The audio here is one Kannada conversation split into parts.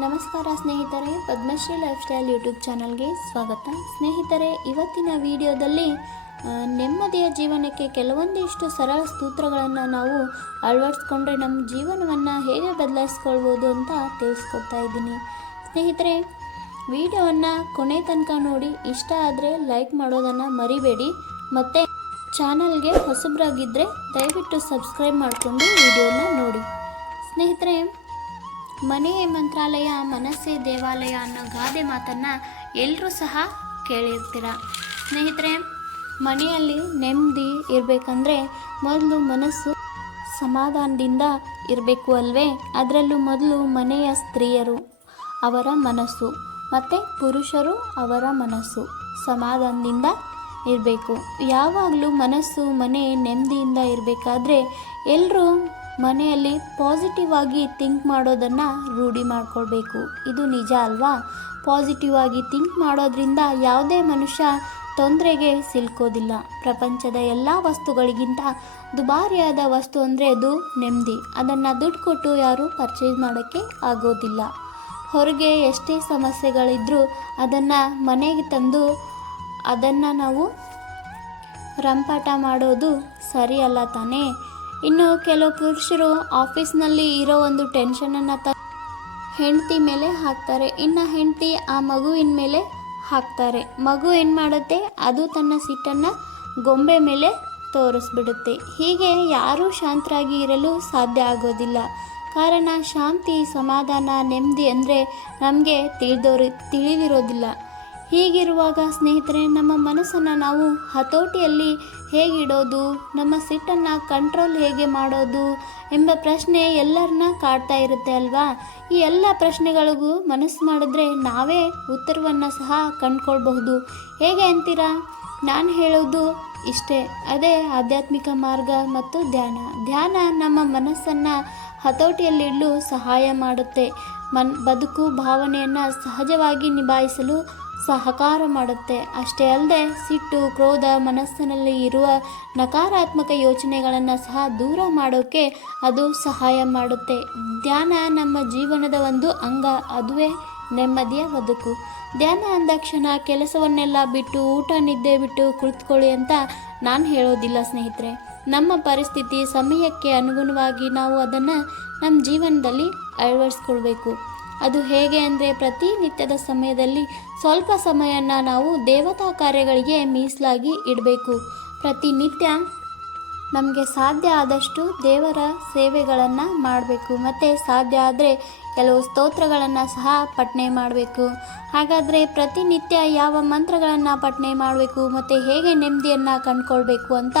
ನಮಸ್ಕಾರ ಸ್ನೇಹಿತರೆ, ಪದ್ಮಶ್ರೀ ಲೈಫ್ ಸ್ಟೈಲ್ ಯೂಟ್ಯೂಬ್ ಚಾನಲ್ಗೆ ಸ್ವಾಗತ. ಸ್ನೇಹಿತರೆ, ಇವತ್ತಿನ ವಿಡಿಯೋದಲ್ಲಿ ನೆಮ್ಮದಿಯ ಜೀವನಕ್ಕೆ ಕೆಲವೊಂದಿಷ್ಟು ಸರಳ ಸ್ತೂತ್ರಗಳನ್ನು ನಾವು ಅಳವಡಿಸ್ಕೊಂಡ್ರೆ ನಮ್ಮ ಜೀವನವನ್ನು ಹೇಗೆ ಬದಲಾಯಿಸ್ಕೊಳ್ಬೋದು ಅಂತ ತಿಳಿಸ್ಕೊಡ್ತಾ ಇದ್ದೀನಿ. ಸ್ನೇಹಿತರೆ, ವಿಡಿಯೋವನ್ನು ಕೊನೆ ತನಕ ನೋಡಿ, ಇಷ್ಟ ಆದರೆ ಲೈಕ್ ಮಾಡೋದನ್ನು ಮರಿಬೇಡಿ. ಮತ್ತು, ಚಾನಲ್ಗೆ ಹೊಸಬ್ರಾಗಿದ್ದರೆ ದಯವಿಟ್ಟು ಸಬ್ಸ್ಕ್ರೈಬ್ ಮಾಡಿಕೊಂಡು ವಿಡಿಯೋನ ನೋಡಿ. ಸ್ನೇಹಿತರೆ ಮನೆಯೇ ಮಂತ್ರಾಲಯ, ಮನಸ್ಸೇ ದೇವಾಲಯ ಅನ್ನೋ ಗಾದೆ ಮಾತನ್ನು ಎಲ್ಲರೂ ಸಹ ಕೇಳಿರ್ತೀರ. ಸ್ನೇಹಿತರೆ, ಮನೆಯಲ್ಲಿ ನೆಮ್ಮದಿ ಇರಬೇಕಂದ್ರೆ ಮೊದಲು ಮನಸ್ಸು ಸಮಾಧಾನದಿಂದ ಇರಬೇಕು ಅಲ್ವೇ? ಅದರಲ್ಲೂ ಮೊದಲು ಮನೆಯ ಸ್ತ್ರೀಯರು ಅವರ ಮನಸ್ಸು ಮತ್ತು ಪುರುಷರು ಅವರ ಮನಸ್ಸು ಸಮಾಧಾನದಿಂದ ಇರಬೇಕು. ಯಾವಾಗಲೂ ಮನಸ್ಸು, ಮನೆ ನೆಮ್ಮದಿಯಿಂದ ಇರಬೇಕಾದ್ರೆ ಎಲ್ಲರೂ ಮನೆಯಲ್ಲಿ ಪಾಸಿಟಿವ್ ಆಗಿ ಥಿಂಕ್ ಮಾಡೋದನ್ನು ರೂಢಿ ಮಾಡ್ಕೊಳ್ಬೇಕು. ಇದು ನಿಜ ಅಲ್ವಾ? ಪಾಸಿಟಿವ್ ಆಗಿ ಥಿಂಕ್ ಮಾಡೋದ್ರಿಂದ ಯಾವುದೇ ಮನುಷ್ಯ ತೊಂದರೆಗೆ ಸಿಲ್ಕೋದಿಲ್ಲ. ಪ್ರಪಂಚದ ಎಲ್ಲ ವಸ್ತುಗಳಿಗಿಂತ ದುಬಾರಿಯಾದ ವಸ್ತು ಅಂದರೆ ಅದು ನೆಮ್ಮದಿ. ಅದನ್ನು ದುಡ್ಡು ಕೊಟ್ಟು ಯಾರೂ ಪರ್ಚೇಸ್ ಮಾಡೋಕ್ಕೆ ಆಗೋದಿಲ್ಲ. ಹೊರಗೆ ಎಷ್ಟೇ ಸಮಸ್ಯೆಗಳಿದ್ದರೂ ಅದನ್ನು ಮನೆಗೆ ತಂದು ಅದನ್ನು ನಾವು ರಂಪಾಟ ಮಾಡೋದು ಸರಿಯಲ್ಲ ತಾನೇ? ಇನ್ನು ಕೆಲವು ಪುರುಷರು ಆಫೀಸ್ನಲ್ಲಿ ಇರೋ ಒಂದು ಟೆನ್ಷನನ್ನು ತ, ಹೆಂಡತಿ ಮೇಲೆ ಹಾಕ್ತಾರೆ. ಇನ್ನು ಹೆಂಡತಿ ಆ ಮಗುವಿನ ಮೇಲೆ ಹಾಕ್ತಾರೆ. ಮಗು ಏನು ಮಾಡುತ್ತೆ? ಅದು ತನ್ನ ಸಿಟ್ಟನ್ನು ಗೊಂಬೆ ಮೇಲೆ ತೋರಿಸ್ಬಿಡುತ್ತೆ. ಹೀಗೆ ಯಾರೂ ಶಾಂತರಾಗಿ ಇರಲು ಸಾಧ್ಯ ಆಗೋದಿಲ್ಲ. ಕಾರಣ ಶಾಂತಿ, ಸಮಾಧಾನ, ನೆಮ್ಮದಿ ಅಂದರೆ ನಮಗೆ ತಿಳಿದೋರಿ, ತಿಳಿದಿರೋದಿಲ್ಲ. ಹೀಗಿರುವಾಗ ಸ್ನೇಹಿತರೆ, ನಮ್ಮ ಮನಸ್ಸನ್ನು ನಾವು ಹತೋಟಿಯಲ್ಲಿ ಹೇಗಿಡೋದು, ನಮ್ಮ ಸಿಟ್ಟನ್ನು ಕಂಟ್ರೋಲ್ ಹೇಗೆ ಮಾಡೋದು ಎಂಬ ಪ್ರಶ್ನೆ ಎಲ್ಲರನ್ನ ಕಾಡ್ತಾ ಇರುತ್ತೆ ಅಲ್ವಾ? ಈ ಎಲ್ಲ ಪ್ರಶ್ನೆಗಳಿಗೂ ಮನಸ್ಸು ಮಾಡಿದ್ರೆ ನಾವೇ ಉತ್ತರವನ್ನು ಸಹ ಕಂಡ್ಕೊಳ್ಬಹುದು. ಹೇಗೆ ಅಂತೀರಾ? ನಾನು ಹೇಳೋದು ಇಷ್ಟೇ, ಅದೇ ಆಧ್ಯಾತ್ಮಿಕ ಮಾರ್ಗ ಮತ್ತು ಧ್ಯಾನ. ಧ್ಯಾನ ನಮ್ಮ ಮನಸ್ಸನ್ನು ಹತೋಟಿಯಲ್ಲಿಡಲು ಸಹಾಯ ಮಾಡುತ್ತೆ. ಮನ್, ಬದುಕು ಭಾವನೆಯನ್ನು ಸಹಜವಾಗಿ ನಿಭಾಯಿಸಲು ಸಹಕಾರ ಮಾಡುತ್ತೆ. ಅಷ್ಟೇ ಅಲ್ಲದೆ ಸಿಟ್ಟು, ಕ್ರೋಧ, ಮನಸ್ಸಿನಲ್ಲಿ ಇರುವ ನಕಾರಾತ್ಮಕ ಯೋಚನೆಗಳನ್ನು ಸಹ ದೂರ ಮಾಡೋಕ್ಕೆ ಅದು ಸಹಾಯ ಮಾಡುತ್ತೆ. ಧ್ಯಾನ ನಮ್ಮ ಜೀವನದ ಒಂದು ಅಂಗ, ಅದುವೇ ನೆಮ್ಮದಿಯ ಬದುಕು. ಧ್ಯಾನ ಅಂದಾಕ್ಷಣ ಕೆಲಸವನ್ನೆಲ್ಲ ಬಿಟ್ಟು ಊಟ, ನಿದ್ದೆ ಬಿಟ್ಟು ಕುಳಿತುಕೊಳ್ಳಿ ಅಂತ ನಾನು ಹೇಳೋದಿಲ್ಲ ಸ್ನೇಹಿತರೆ. ನಮ್ಮ ಪರಿಸ್ಥಿತಿ ಸಮಯಕ್ಕೆ ಅನುಗುಣವಾಗಿ ನಾವು ಅದನ್ನು ನಮ್ಮ ಜೀವನದಲ್ಲಿ ಅಳವಡಿಸ್ಕೊಳ್ಬೇಕು. ಅದು ಹೇಗೆ ಅಂದರೆ ಪ್ರತಿನಿತ್ಯದ ಸಮಯದಲ್ಲಿ ಸ್ವಲ್ಪ ಸಮಯನ ನಾವು ದೇವತಾ ಕಾರ್ಯಗಳಿಗೆ ಮೀಸಲಾಗಿ ಇಡಬೇಕು. ಪ್ರತಿನಿತ್ಯ ನಮಗೆ ಸಾಧ್ಯ ಆದಷ್ಟು ದೇವರ ಸೇವೆಗಳನ್ನು ಮಾಡಬೇಕು. ಮತ್ತು ಸಾಧ್ಯ ಆದರೆ ಕೆಲವು ಸ್ತೋತ್ರಗಳನ್ನು ಸಹ ಪಠನೆ ಮಾಡಬೇಕು. ಹಾಗಾದರೆ ಪ್ರತಿನಿತ್ಯ ಯಾವ ಮಂತ್ರಗಳನ್ನು ಪಠನೆ ಮಾಡಬೇಕು ಮತ್ತು ಹೇಗೆ ನೆಮ್ಮದಿಯನ್ನು ಕಂಡುಕೊಳ್ಬೇಕು ಅಂತ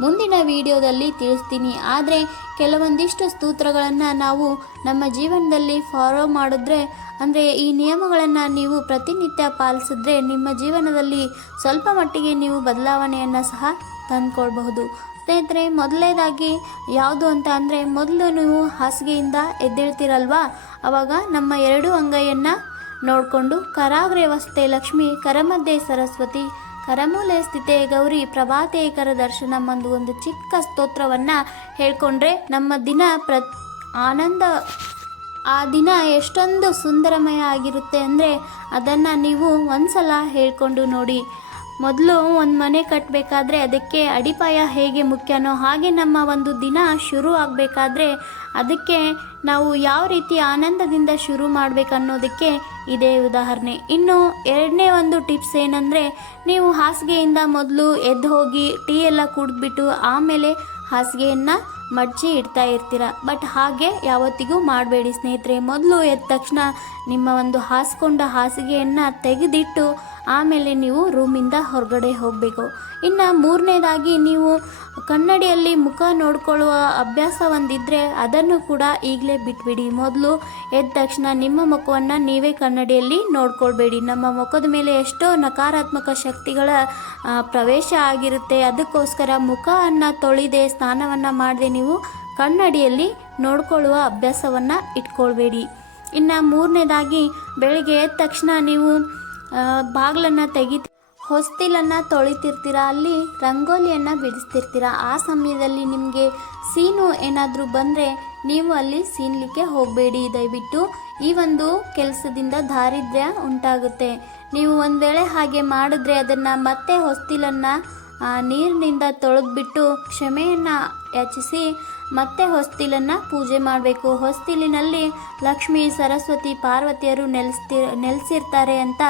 ಮುಂದಿನ ವಿಡಿಯೋದಲ್ಲಿ ತಿಳಿಸ್ತೀನಿ. ಆದರೆ ಕೆಲವೊಂದಿಷ್ಟು ಸ್ತೋತ್ರಗಳನ್ನು ನಾವು ನಮ್ಮ ಜೀವನದಲ್ಲಿ ಫಾಲೋ ಮಾಡಿದ್ರೆ, ಅಂದರೆ ಈ ನಿಯಮಗಳನ್ನು ನೀವು ಪ್ರತಿನಿತ್ಯ ಪಾಲಿಸಿದ್ರೆ ನಿಮ್ಮ ಜೀವನದಲ್ಲಿ ಸ್ವಲ್ಪ ಮಟ್ಟಿಗೆ ನೀವು ಬದಲಾವಣೆಯನ್ನು ಸಹ ತಂದ್ಕೊಳ್ಬಹುದು. ಸ್ನೇಹಿತರೆ ಮೊದಲನೇದಾಗಿ ಯಾವುದು ಅಂತ ಅಂದರೆ ಮೊದಲು ನೀವು ಹಾಸಿಗೆಯಿಂದ ಎದ್ದೇಳ್ತಿರಲ್ವಾ? ಆವಾಗ ನಮ್ಮ ಎರಡು ಅಂಗೈಯನ್ನು ನೋಡಿಕೊಂಡು ಕರಾವ್ರೇವಸ್ಥೆ ವಸ್ತೆ ಲಕ್ಷ್ಮಿ ಕರಮಧ್ಯೆ ಸರಸ್ವತಿ, ಕರಮೂಲೆ ಸ್ಥಿತೆ ಗೌರಿ ಪ್ರಭಾತೇಕರ ದರ್ಶನ ಒಂದು ಒಂದು ಚಿಕ್ಕ ಸ್ತೋತ್ರವನ್ನು ಹೇಳ್ಕೊಂಡ್ರೆ ನಮ್ಮ ದಿನ ಪ್ರ, ಆನಂದ, ಆ ದಿನ ಎಷ್ಟೊಂದು ಸುಂದರಮಯ ಆಗಿರುತ್ತೆ ಅಂದರೆ ಅದನ್ನು ನೀವು ಒಂದ್ಸಲ ಹೇಳ್ಕೊಂಡು ನೋಡಿ. ಮೊದಲು ಒಂದು ಮನೆ ಕಟ್ಟಬೇಕಾದ್ರೆ ಅದಕ್ಕೆ ಅಡಿಪಾಯ ಹೇಗೆ ಮುಖ್ಯನೋ ಹಾಗೆ ನಮ್ಮ ಒಂದು ದಿನ ಶುರು ಆಗಬೇಕಾದ್ರೆ ಅದಕ್ಕೆ ನಾವು ಯಾವ ರೀತಿ ಆನಂದದಿಂದ ಶುರು ಮಾಡಬೇಕನ್ನೋದಕ್ಕೆ ಇದೇ ಉದಾಹರಣೆ. ಇನ್ನು ಎರಡನೇ ಒಂದು ಟಿಪ್ಸ್ ಏನಂದರೆ ನೀವು ಹಾಸಿಗೆಯಿಂದ ಮೊದಲು ಎದ್ದು ಹೋಗಿ ಟೀ ಎಲ್ಲ ಕುಡಿದ್ಬಿಟ್ಟು ಆಮೇಲೆ ಹಾಸಿಗೆಯನ್ನು ಮಡ್ಚಿ ಇಡ್ತಾ ಇರ್ತೀರ. ಬಟ್ ಹಾಗೆ ಯಾವತ್ತಿಗೂ ಮಾಡಬೇಡಿ ಸ್ನೇಹಿತರೆ. ಮೊದಲು ಎದ್ದ ತಕ್ಷಣ ನಿಮ್ಮ ಒಂದು ಹಾಸ್ಕೊಂಡ ಹಾಸಿಗೆಯನ್ನು ತೆಗೆದಿಟ್ಟು ಆಮೇಲೆ ನೀವು ರೂಮಿಂದ ಹೊರಗಡೆ ಹೋಗಬೇಕು. ಇನ್ನು ಮೂರನೇದಾಗಿ ನೀವು ಕನ್ನಡಿಯಲ್ಲಿ ಮುಖ ನೋಡಿಕೊಳ್ಳುವ ಅಭ್ಯಾಸ ಒಂದಿದ್ದರೆ ಅದನ್ನು ಕೂಡ ಈಗಲೇ ಬಿಟ್ಬಿಡಿ. ಮೊದಲು ಎದ್ದ ತಕ್ಷಣ ನಿಮ್ಮ ಮುಖವನ್ನು ನೀವೇ ಕನ್ನಡಿಯಲ್ಲಿ ನೋಡ್ಕೊಳ್ಬೇಡಿ. ನಮ್ಮ ಮುಖದ ಮೇಲೆ ಎಷ್ಟೋ ನಕಾರಾತ್ಮಕ ಶಕ್ತಿಗಳ ಪ್ರವೇಶ ಆಗಿರುತ್ತೆ. ಅದಕ್ಕೋಸ್ಕರ ಮುಖವನ್ನು ತೊಳೆದೆ, ಸ್ನಾನವನ್ನು ಮಾಡದೆ ನೀವು ಕನ್ನಡಿಯಲ್ಲಿ ನೋಡ್ಕೊಳ್ಳುವ ಅಭ್ಯಾಸವನ್ನು ಇಟ್ಕೊಳ್ಬೇಡಿ. ಇನ್ನು ಮೂರನೇದಾಗಿ ಬೆಳಗ್ಗೆ ಎದ್ದ ತಕ್ಷಣ ನೀವು ಬಾಗಿಲನ್ನು ತೆಗಿ ಹೊಸ್ತಿಲನ್ನು ತೊಳಿತಿರ್ತೀರ, ಅಲ್ಲಿ ರಂಗೋಲಿಯನ್ನು ಬಿಡಿಸ್ತಿರ್ತೀರ. ಆ ಸಮಯದಲ್ಲಿ ನಿಮಗೆ ಸೀನು ಏನಾದರೂ ಬಂದರೆ ನೀವು ಅಲ್ಲಿ ಸೀನ್ಲಿಕ್ಕೆ ಹೋಗಬೇಡಿ. ದಯವಿಟ್ಟು ಈ ಒಂದು ಕೆಲಸದಿಂದ ದಾರಿದ್ರ್ಯ ಉಂಟಾಗುತ್ತೆ. ನೀವು ಒಂದು ವೇಳೆ ಹಾಗೆ ಮಾಡಿದ್ರೆ ಅದನ್ನು ಮತ್ತೆ ಹೊಸ್ತಿಲನ್ನು ನೀರಿನಿಂದ ತೊಳೆದ್ಬಿಟ್ಟು ಕ್ಷಮೆಯನ್ನು ಯಾಚಿಸಿ ಮತ್ತೆ ಹೊಸ್ತಿಲನ್ನು ಪೂಜೆ ಮಾಡಬೇಕು. ಹೊಸ್ತಿಲಿನಲ್ಲಿ ಲಕ್ಷ್ಮಿ, ಸರಸ್ವತಿ, ಪಾರ್ವತಿಯರು ನೆಲೆಸ್ತಿ, ನೆಲೆಸಿರ್ತಾರೆ ಅಂತ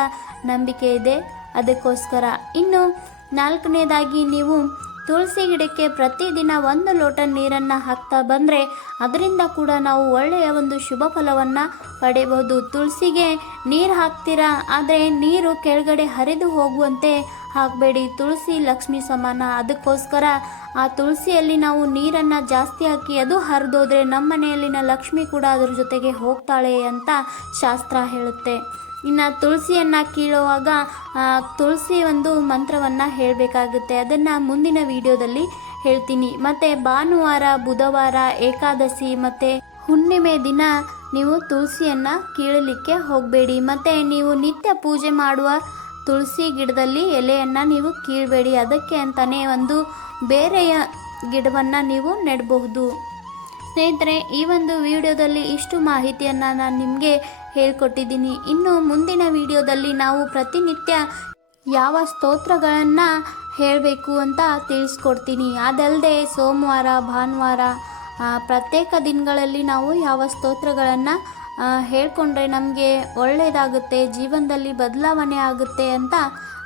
ನಂಬಿಕೆ ಇದೆ. ಅದಕ್ಕೋಸ್ಕರ ಇನ್ನು ನಾಲ್ಕನೇದಾಗಿ ನೀವು ತುಳಸಿ ಗಿಡಕ್ಕೆ ಪ್ರತಿದಿನ ಒಂದು ಲೋಟ ನೀರನ್ನು ಹಾಕ್ತಾ ಬಂದರೆ ಅದರಿಂದ ಕೂಡ ನಾವು ಒಳ್ಳೆಯ ಒಂದು ಶುಭ ಫಲವನ್ನು ಪಡೆಯಬಹುದು. ತುಳಸಿಗೆ ನೀರು ಹಾಕ್ತೀರಾ? ಆದರೆ ನೀರು ಕೆಳಗಡೆ ಹರಿದು ಹೋಗುವಂತೆ ಹಾಕಬೇಡಿ. ತುಳಸಿ ಲಕ್ಷ್ಮಿ ಸಮಾನ. ಅದಕ್ಕೋಸ್ಕರ ಆ ತುಳಸಿಯಲ್ಲಿ ನಾವು ನೀರನ್ನು ಜಾಸ್ತಿ ಹಾಕಿ ಅದು ಹರಿದೋದ್ರೆ ನಮ್ಮ ಮನೆಯಲ್ಲಿನ ಲಕ್ಷ್ಮಿ ಕೂಡ ಅದ್ರ ಜೊತೆಗೆ ಹೋಗ್ತಾಳೆ ಅಂತ ಶಾಸ್ತ್ರ ಹೇಳುತ್ತೆ. ಇನ್ನು ತುಳಸಿಯನ್ನು ಕೀಳುವಾಗ ತುಳಸಿ ಒಂದು ಮಂತ್ರವನ್ನು ಹೇಳಬೇಕಾಗುತ್ತೆ. ಅದನ್ನು ಮುಂದಿನ ವಿಡಿಯೋದಲ್ಲಿ ಹೇಳ್ತೀನಿ. ಮತ್ತು ಭಾನುವಾರ, ಬುಧವಾರ, ಏಕಾದಶಿ, ಮತ್ತು ಹುಣ್ಣಿಮೆ ದಿನ ನೀವು ತುಳಸಿಯನ್ನು ಕೀಳಲಿಕ್ಕೆ ಹೋಗಬೇಡಿ. ಮತ್ತು ನೀವು ನಿತ್ಯ ಪೂಜೆ ಮಾಡುವ ತುಳಸಿ ಗಿಡದಲ್ಲಿ ಎಲೆಯನ್ನು ನೀವು ಕೀಳಬೇಡಿ. ಅದಕ್ಕೆ ಅಂತಲೇ ಒಂದು ಬೇರೆಯ ಗಿಡವನ್ನು ನೀವು ನೆಡಬಹುದು. ಸ್ನೇಹಿತರೆ, ಈ ಒಂದು ವಿಡಿಯೋದಲ್ಲಿ ಇಷ್ಟು ಮಾಹಿತಿಯನ್ನು ನಾನು ನಿಮಗೆ ಹೇಳ್ಕೊಟ್ಟಿದ್ದೀನಿ. ಇನ್ನು ಮುಂದಿನ ವಿಡಿಯೋದಲ್ಲಿ ನಾವು ಪ್ರತಿನಿತ್ಯ ಯಾವ ಸ್ತೋತ್ರಗಳನ್ನು ಹೇಳಬೇಕು ಅಂತ ತಿಳಿಸ್ಕೊಡ್ತೀನಿ. ಅದಲ್ಲದೆ ಸೋಮವಾರ, ಭಾನುವಾರ ಪ್ರತ್ಯೇಕ ದಿನಗಳಲ್ಲಿ ನಾವು ಯಾವ ಸ್ತೋತ್ರಗಳನ್ನು ಹೇಳ್ಕೊಂಡ್ರೆ ನಮಗೆ ಒಳ್ಳೆಯದಾಗುತ್ತೆ ಜೀವನದಲ್ಲಿ ಬದಲಾವಣೆ ಆಗುತ್ತೆ ಅಂತ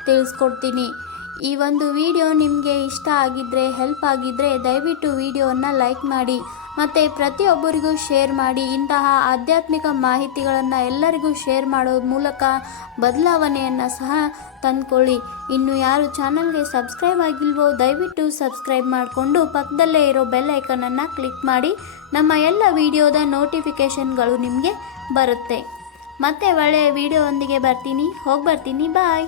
ತಿಳಿಸ್ಕೊಡ್ತೀನಿ. ಈ ಒಂದು ವಿಡಿಯೋ ನಿಮಗೆ ಇಷ್ಟ ಆಗಿದ್ದರೆ ಹೆಲ್ಪ್ ಆಗಿದ್ದರೆ ದಯವಿಟ್ಟು ವಿಡಿಯೋವನ್ನು ಲೈಕ್ ಮಾಡಿ. ಮತ್ತು ಪ್ರತಿಯೊಬ್ಬರಿಗೂ ಶೇರ್ ಮಾಡಿ ಇಂತಹ ಆಧ್ಯಾತ್ಮಿಕ ಮಾಹಿತಿಗಳನ್ನು ಎಲ್ಲರಿಗೂ ಶೇರ್ ಮಾಡೋ ಮೂಲಕ ಬದಲಾವಣೆಯನ್ನು ಸಹ ತಂದ್ಕೊಳ್ಳಿ. ಇನ್ನು ಯಾರು ಚಾನಲ್ಗೆ ಸಬ್ಸ್ಕ್ರೈಬ್ ಆಗಿಲ್ವೋ, ದಯವಿಟ್ಟು ಸಬ್ಸ್ಕ್ರೈಬ್ ಮಾಡಿಕೊಂಡು ಪಕ್ಕದಲ್ಲೇ ಇರೋ ಬೆಲ್ ಐಕನನ್ನು ಕ್ಲಿಕ್ ಮಾಡಿ. ನಮ್ಮ ಎಲ್ಲ ವಿಡಿಯೋದ ನೋಟಿಫಿಕೇಷನ್ಗಳು ನಿಮಗೆ ಬರುತ್ತೆ. ಮತ್ತೆ ಒಳ್ಳೆಯ ವಿಡಿಯೋ ಒಂದಿಗೆ ಬರ್ತೀನಿ. ಹೋಗಿ ಬರ್ತೀನಿ ಬಾಯ್